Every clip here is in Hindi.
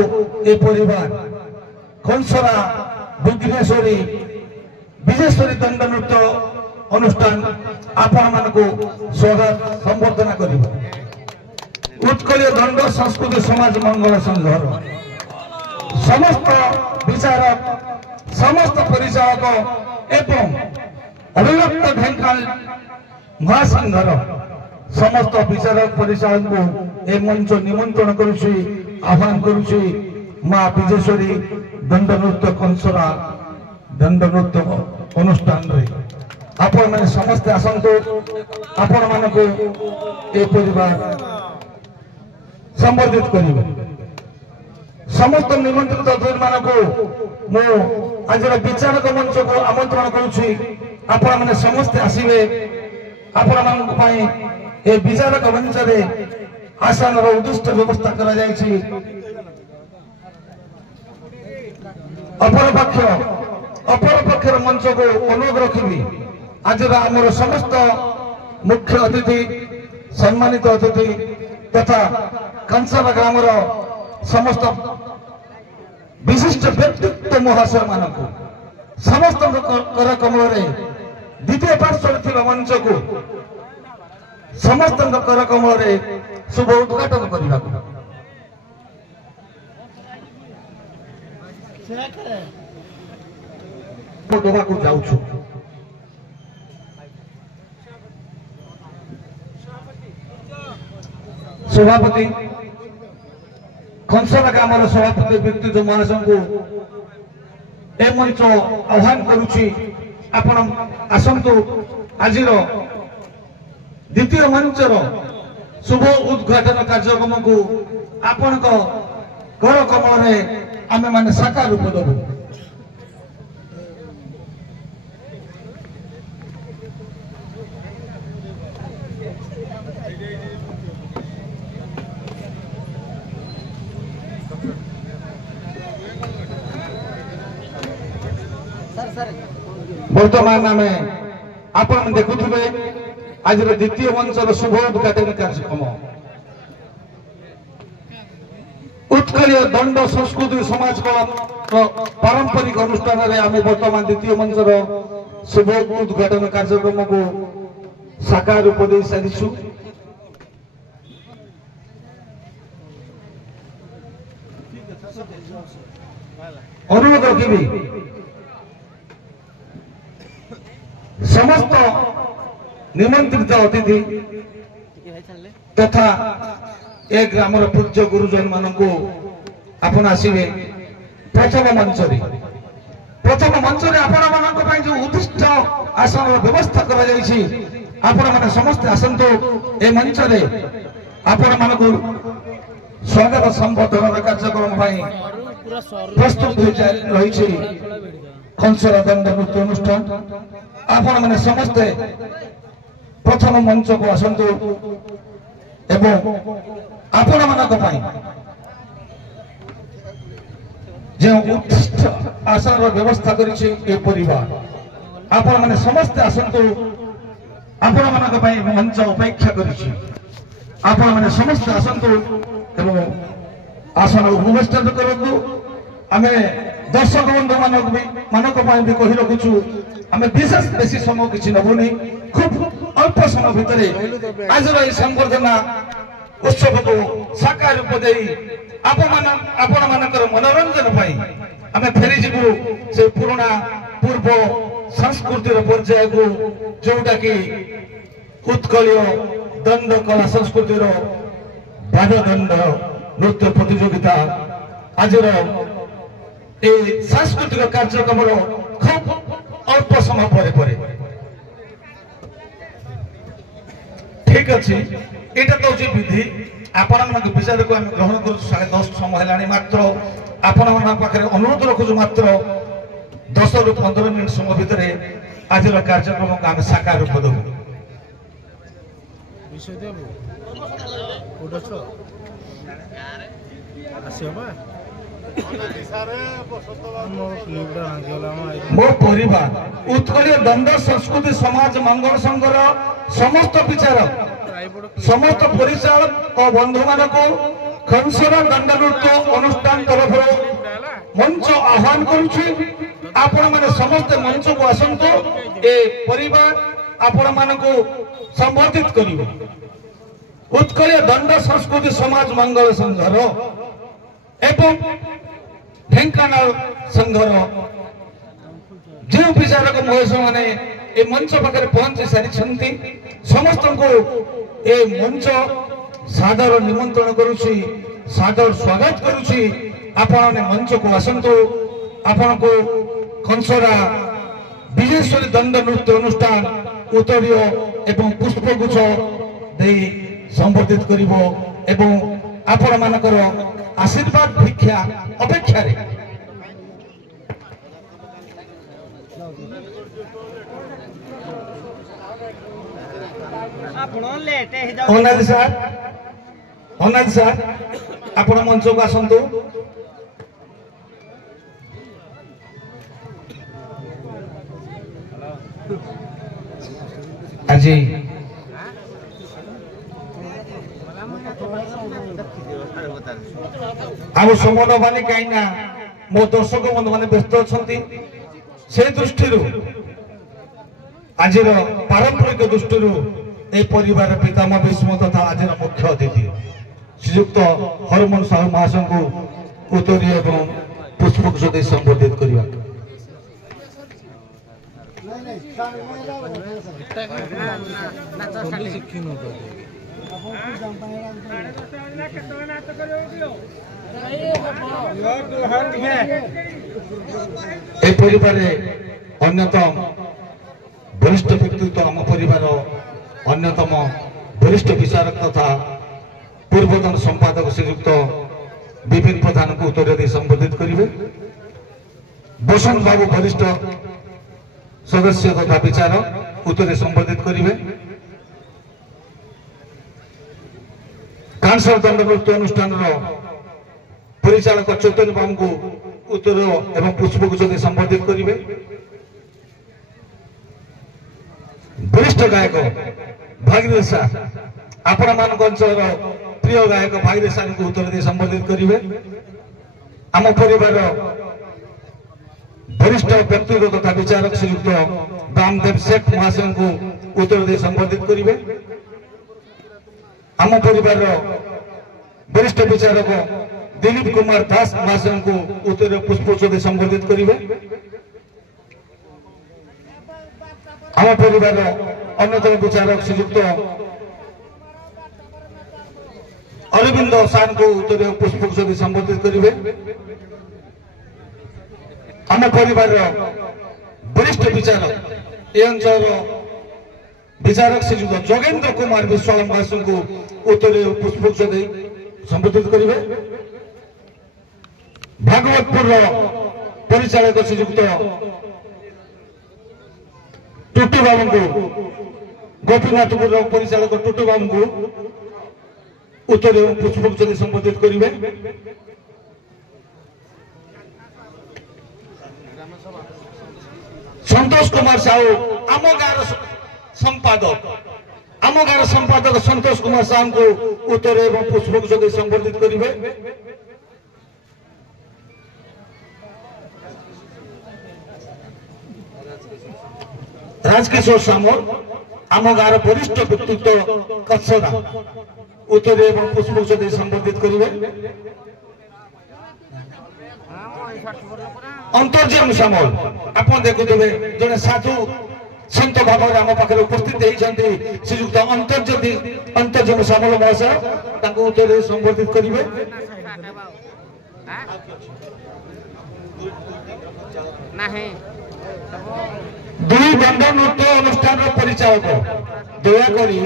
ए परिवार खनसरा बुद्धेश्वरी विजेश्वरी दंड नृत्य अनुष्ठान आपण मानकु स्वागत संबर्धना करिब। उत्कलीय दंड संस्कृति समाज मंगल संघर समस्त विचारक समस्त परिचालक एवं अभिव्यक्त ढेंकाल महासंघर समस्त विचारक परिचालक को ए मंच निमंत्रण करुछि आह्वान करुछि। मां विजेश्वरी दंड नृत्य कंसरा दंड नृत्य अनुष्ठान रे आपण माने समस्त आसंतु आपण मानको ए परिवार संबोधित करिवे। समस्त निमंत्रित अतिथि मानको मो आज विचारक मंच को आमंत्रण करुछि। आपण माने समस्त आसीबे आपण मानको पई ए विचारक मंच रे आसन रो उद्दिष्ट व्यवस्था करा जायछि। अपर पक्ष मंच को अनुरोध रखिबी आज आमर समस्त मुख्य अतिथि सम्मानित अतिथि तथा कंसाला ग्राम समस्त विशिष्ट व्यक्तित्व महाशय मानक समस्त कर कमल द्वितीय पार्श्व मंच को समस्त कर कमल शुभ उद्घाटन करने को जाऊँ। सभापति खनसरा ग्राम सभापति व्यक्तित्व महाशय को ए मंच आह्वान करुछि। आपण आसंतु आज द्वितीय मंचर शुभ उद्घाटन कार्यक्रम को आपण घर कमल आमे माने साकार रूप देबु। वर्तमान आम आपण देखुवे आज द्वितीय मंचर शुभ उद्घाटन कार्यक्रम उत्कलीय दंड संस्कृति समाज कला पारंपरिक अनुष्ठान रे आम वर्तमान द्वितीय मंचर शुभ उद्घाटन कार्यक्रम को साकार रूप दे सारिछु। अनुरोध रखिबी समस्त निमंत्रित अतिथि तथा ए ग्रामर पूज्य गुरुजन मानक आपण आसीबे प्रथम मंच रे आपण मानक पई जो उद्दिष्ट आसन व्यवस्था करा जायछि। आपण माने समस्त आसंतो ए मंच रे आपण मानक स्वागत संबोधन कार्यक्रम पई प्रस्तुत हो रही छी। खनसरा दंड नृत्य अनुष्ठान आपण माने समस्ते प्रथम मंच को आसंतु एवं आपण मानक पई जे उत्कृष्ट आसन व्यवस्था करिछि ए परिवार आपण माने समस्ते आसंतु आपण मानक पई मंच अपेक्षा करिछि। आपण माने समस्ते आसंतु एवं आसन उपवेशन करंतु। आमे दर्शक बंधु मानक भी कही रखुचु आम विशेष बेसी समय किसी नबुनी खूब अल्प समय भितर आज संबर्धना उत्सव को साकार रूप दे आपण मानकर मनोरंजन आम फेरी जीवु से पुराना पूर्व संस्कृतिर पर्याय को जोटा कि उत्कलीय दंड कला संस्कृतिर बाणदंड नृत्य प्रतियोगिता आज सांस्कृतिक कार्यक्रम खूब अल्प समय पर ठीक अच्छे यहाँ तो विधि आपण विचार को ग्रहण कर 10:30 समय है मात्र आपण पाखे अनुरोध रखुचु मात्र 10 ରୁ 15 मिनट समय भितर आज कार्यक्रम को आम साकार रूप देबू। मो परिवार उत्कलीय दंड संस्कृति समाज मंगल संघर समस्त विचारक समस्त परिचालक और बंधु मान कंसरा दंडनृत्य अनुष्ठान तरफ मंच आह्वान करुछि आपण माने समस्त मंच को आसंतो ए परिवार आपण मानको संबोधित करिवो उत्कल दंड संस्कृति समाज मंगल संघर एवं ढेंकानाल संघर जो विचारक महेश माने ए मंच पाखे पहुंची सारी समस्त को ए मंच सादर निमंत्रण करुछि सादर स्वागत करुछि आपण मंच को आसंतु आपण को कंसरा विजेश्वरी दंड नृत्य अनुष्ठान उत्तरीय एवं पुष्पगुच्छ दे संबोधित करिवो एवं आपण मानकर आशीर्वाद भिक्षा अपेक्षा रे अनाज सर आपण मंच को आसंतु आज आम समन माने कहीं ना मो दर्शक बंधु मैंने व्यस्त अच्छा से दृष्टि आज पारंपरिक दृष्टि ए परिवार पितामह भीष्म तथा आज मुख्य अतिथि श्रीयुक्त हरमोहन साहू महाशय को उत्तरीय एवं पुष्पगुच्छ संबोधित करने परिवार अन्यतम वरिष्ठ व्यक्तित्व आम परिवार अन्यतम वरिष्ठ विचारक तथा पूर्वतन संपादक श्रीयुक्त विपिन प्रधान को उत्तर दे संबोधित करेंगे। बसंत बाबू वरिष्ठ सदस्य तथा विचारक उत्तर संबोधित करेंगे। कांसर दंड नृत्य अनुष्ठान परिचालक चैतन्य बाबू को उत्तर एवं पुष्पगुच्छ संबोधित करेंगे। वरिष्ठ गायक भागीरथ साह आपण मान अंचल प्रिय गायक भागीरथ साह को उत्तर दे संबोधित करेंगे। आम परिवार वरिष्ठ व्यक्तित्व तथा विचारक श्रीयुक्त रामदेव शेख महाशय को उत्तर दे संबोधित करेंगे। आम परिवार वरिष्ठ विचारक दिलीप कुमार दास महाशय को उत्तर पुष्पगुच्छ दे संबोधित करेंगे। आम परिवार अन्यतम विचारक श्रीयुक्त अरविंद सान को उत्तर पुष्पगुच्छ दे संबोधित करेंगे। आम परिवार वरिष्ठ विचारक ए अंचल विचारक श्रीयुक्त जोगेन्द्र कुमार विश्वाल महाशय को उत्तर पुष्पगुच्छ दे संबोधित करेंगे। भागवतपुर परिचालक श्रीयुक्त टुटू बाबू को गोपीनाथपुर परिचालक टुटू बाबू को उत्तर पुष्पगुच्छ दे संबोधित करेंगे। संतोष कुमार साहू आम गाँव संपादक संतोष कुमार साहू को उत्तर एवं पुष्पगुच्छ दे संबोधित करेंगे। राजकिशोर सामोल आम गाँव वरिष्ठ व्यक्तित्व कसरा उत्तर एवं पुष्पगुच्छ दे संबोधित करेंगे। अंतर्जन सामल आप देखुवे जड़े साधु सत भाव में आम पाखे उपस्थित होती श्रीयुक्त अंतर्जन सामल महाशय उत्तर संबोधित करेंगे। दुई दंड नृत्य अनुष्ठान परिचालक दयाकोरी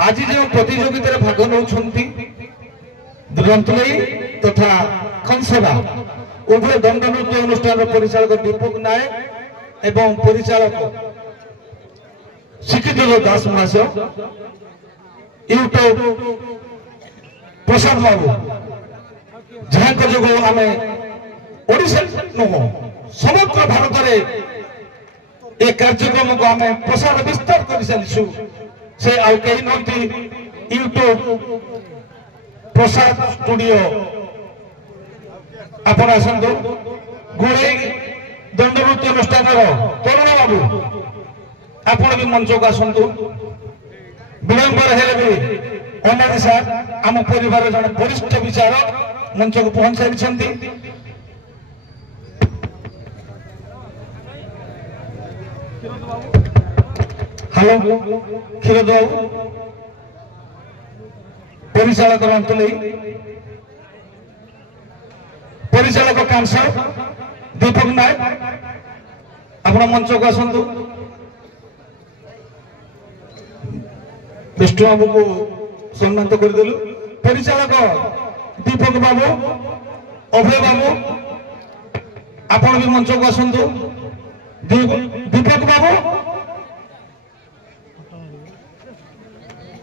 आज जो प्रतियोगिता भाग नौकरी रंतलई तथा कंसरा उभय दंड नृत्य अनुष्ठान परिचालक दीपक नायक एवं परिचालक शिक्षित दास महाशय यूट्यूब प्रसाद बाबू जहाँ जो आम ओडिशा नुह समग्र भारत में ए कार्यक्रम को आम प्रसार विस्तार कर सारी से आउ कहीं यूट्यूब प्रसाद स्टूडियो आपण आसतु गोड़े दंडनृत्य अनुष्ठान तरुण बाबू आपण भी मंच को आसतु विलंबर हेले भी अनादि सार आम परिवार जन वरिष्ठ विचारक मंच को पहुंचाई। हेलो क्षीरद बाबू परिचालक अंतुल परिचालक कांसा दीपक नायक अपना मंच को आसतु विष्णु बाबू को सम्मानित करदेलु परिचालक दीपक बाबू अभय बाबू आपण भी मंच को आसतु दीपक बाबू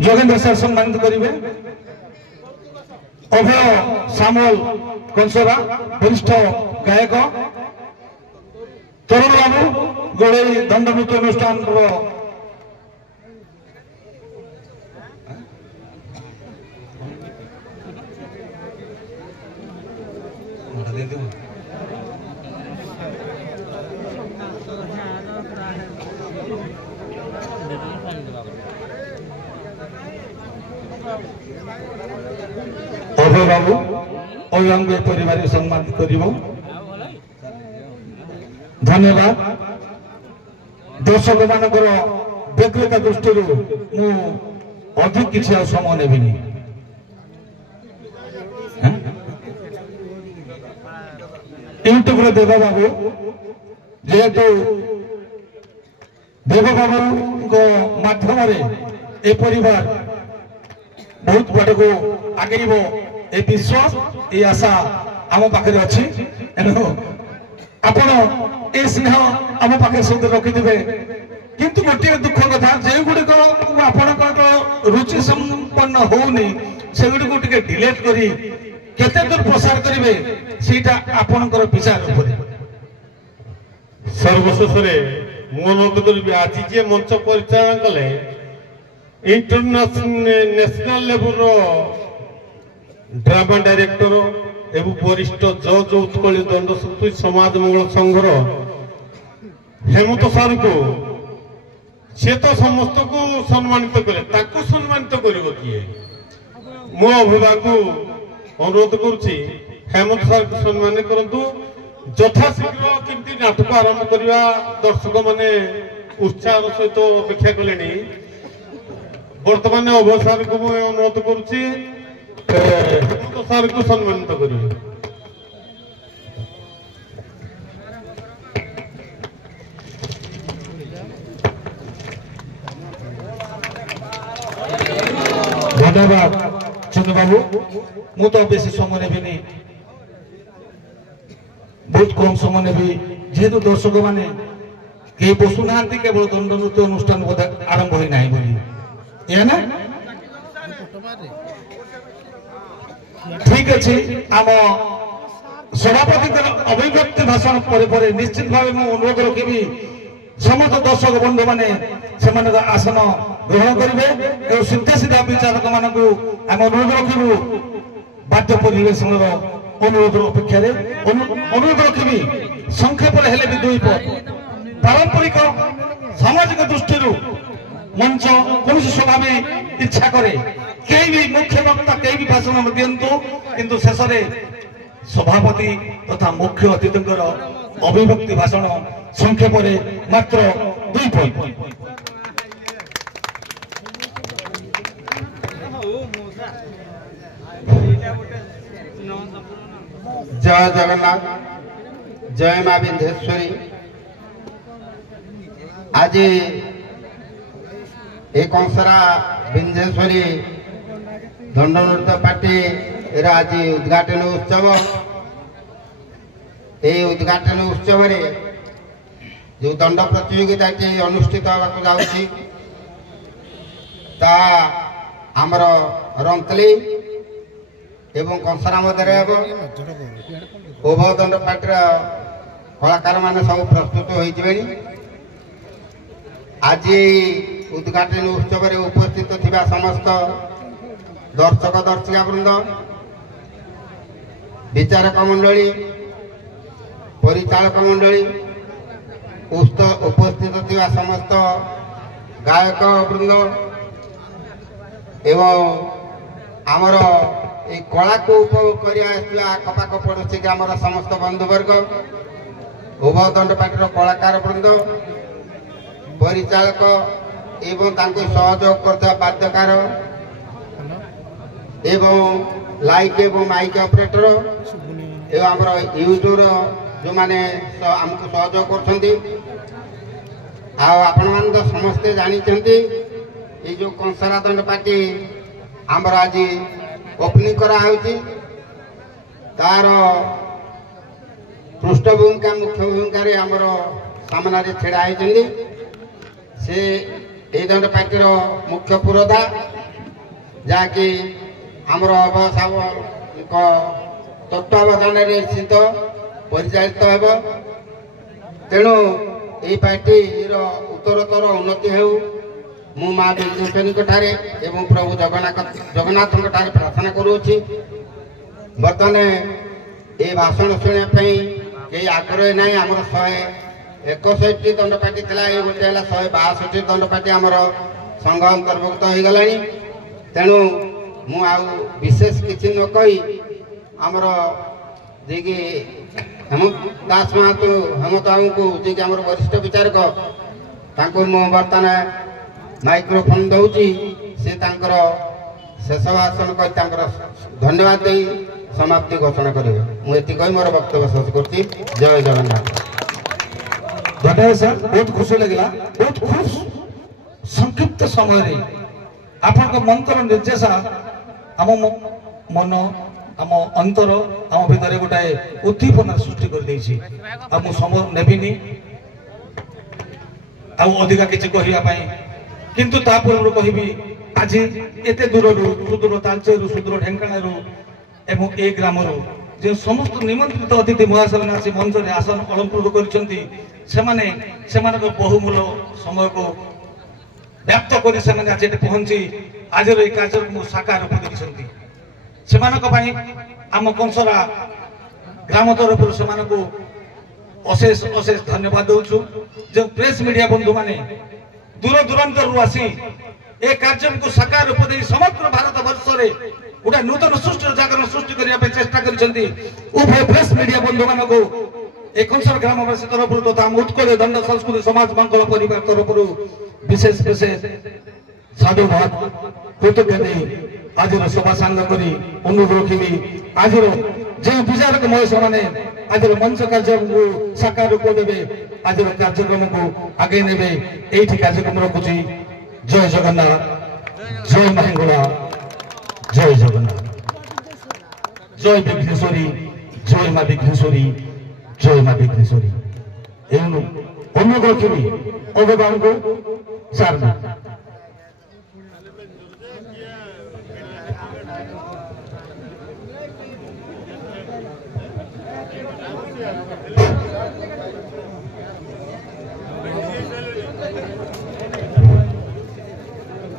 जोगेंद्र सर सम्मानित करेंगे अभय सामुएल कंसरा वरिष्ठ गायक तरुण बाबू गोड़े दंडनृत्य अनुष्ठान अभय बाबू अभिभावक परिवार सम्मानित कर धन्यवाद। दर्शक मान व्यग्रता दृष्टि अधिक किसी समय नेबिनी यूट्यूब देव बाबू जेहेतु देव बाबू माध्यम ए परिवार बहुत बड़ को आगे ए विश्वास ये आशा आम पाखे अच्छी एनु आपण ए सिंह आम पाखे सब रखिथे किंतु गोटे दुख कथा जे गुड़िक आपण रुचि संपन्न होनी से गुड़ी को डिलेट करी केते दूर प्रसार करेंगे सीटा आपणकर विचार सर्वशेष अनुरोध करी आज जे मंच परिचालन कले इंटरनेशनल लेवल ड्रामा डायरेक्टर एवं वरिष्ठ जज उत्कल दंड समाज मंगल संघर हेमंत सार को सी तो समस्त को सम्मानित करे सम्मानित कर किए मो अभिभावक अनुरोध करुच्ची हेमंत सार को सम्मानित करंतु यथाशीघ्र केमती नाटक आरंभ करवा दर्शक माने उत्साह सहित अपेक्षा कले वर्तमान अभय सार को अनुरोध करुच्ची हेमंत सार को सम्मानित करेंगे। धन्यवाद चंद्र बाबू मु तो बेसी समय नेबिनी बहुत कम समय नेबी जेहेतु दर्शक माने कई बसुना केवल दंड नृत्य अनुष्ठान आरंभ होना ना ठीक अच्छे आम सभापति अभिव्यक्ति भाषण पर निश्चित भाव अनुरोध रखी समस्त दर्शक बंधु मैंने आसन ग्रहण करेंगे और सीधा सीधा विचारक मान अनुरोध रखू बाध्य परिवेशन अनुरोध अपेक्षा अनुरोध रखी संक्षेप हेले भी दुई पद पारंपरिक सामाजिक दृष्टि मंच कौन सभा में इच्छा करे कई भी मुख्य वक्ता कई भी भाषण दिंतु किंतु शेष सभापति तथा मुख्य अतिथि अभिव्यक्ति भाषण संक्षेप मात्र दुई पॉइंट। जय जगन्नाथ जय मां विंध्येश्वरी। आज एक अंसरा विंध्येश्वरी दंड नृत्य पार्टी आज उद्घाटन उत्सव ये उद्घाटन उत्सव जो दंड प्रतियोगिता अनुष्ठित होगा आमर रंतली एवं कंसरा मध्य उभय दंड पार्टी कलाकार मान सब प्रस्तुत हो आज उद्घाटन उत्सव उपस्थित थिबा समस्त दर्शक दर्शिका वृंद विचारक मंडली परिचालक मंडली उपस्थित थिबा समस्त गायक वृंद एवं आमर ये कला को उपभोग करने आखपाख पड़ोसी ग्रामर समस्त बंधुवर्ग उभय दंडपाटीर कलाकार वृंद परिचालक एवं सहयोग करता बाध्यकार एवं लाइट एवं माइक ऑपरेटर एवं आमर यूट्यूब जो माने आमको सहयोग कर आपण मान तो समस्ते जानी ये जो कंसरा दंडपाटी आमर आज ओपनिंग करा तार पृष्ठभूमिका मुख्य भूमिका रे आमर सामना छेड़ा होती से ये दंडपाटीर मुख्य पुरोधा जहाँकि आमर तत्वावधान स्थित परिचालित हेब तेणु ये पार्टी उत्तरोत्तर उन्नति हो मु माँ विघ्नेश्वरी एवं प्रभु जगन्नाथ प्रार्थना करुँची बर्तमान ये भाषण शुणा कई आग्रह ना आमर 161 दंडपाटी थी ये गोटे 162 दंडपाटी आमर संघ अंतर्भुक्त हो गला तेणु मु विशेष किसी न कही आमर जे कि हेमंत दास महातो हेमंत बाबू को जे कि आमर वरिष्ठ विचारक मु बर्तमान माइक्रोफोन दूची से शेष भाषण कर धन्यवाद दे समाप्ति घोषणा करेंगे मुझे कही मोर वक्तव्य शेष कर जय जगन्नाथ। धन्यवाद सर बहुत खुशी लगे बहुत खुश संक्षिप्त समय आप मंत्र निर्देशा आम मन आम अंतर आम भितर गोटाए उद्दीपना सृष्टि कर समय नेबिनी अधिका किसी कहवाई किंतु ता पूर्व कहि आज एते दूर सुदूर तालचेर सुदूर ढेंकाणु एवं ए ग्राम जो समस्त निमंत्रित अतिथि महाशय आसी मंच में आसन अलंकृत कर बहुमूल्य समय को व्याप्त कर पहुंची आज कार्यक्रम साकार रूप देखते आम कंसरा ग्राम तरफ से अशेष अशेष धन्यवाद दूचु जो प्रेस मीडिया बंधु माने दूर दूरांतर आसी ए कार्यक्रम को साकार रूप दे समग्र भारत वर्ष रे गोटा नूतन सृष्टि जागरण सृष्टि करने चेष्टा करिसेंती उभय प्रेस मीडिया बंधु मान को एक ग्रामवासी तरफ तथा उत्कल दंड संस्कृति समाज मंगल परिवार तरफ विशेष विशेष साधुवाद कृतज्ञ आज सभा सांग कर अनुरोध रखी आज जो विचारक महेश मैंने आज मंच कार्यक्रम को साकार रूप देवे आज कार्यक्रम को आगे ने ये कार्यक्रम रखुची जय जगन्नाथ जय माहिंगला जय जगन्नाथ जय विघ्नेश्वरी जय माँ विघ्नेश्वरी जय माँ विघ्नेश्वरी अनुरोध रखी अभिभावक को सार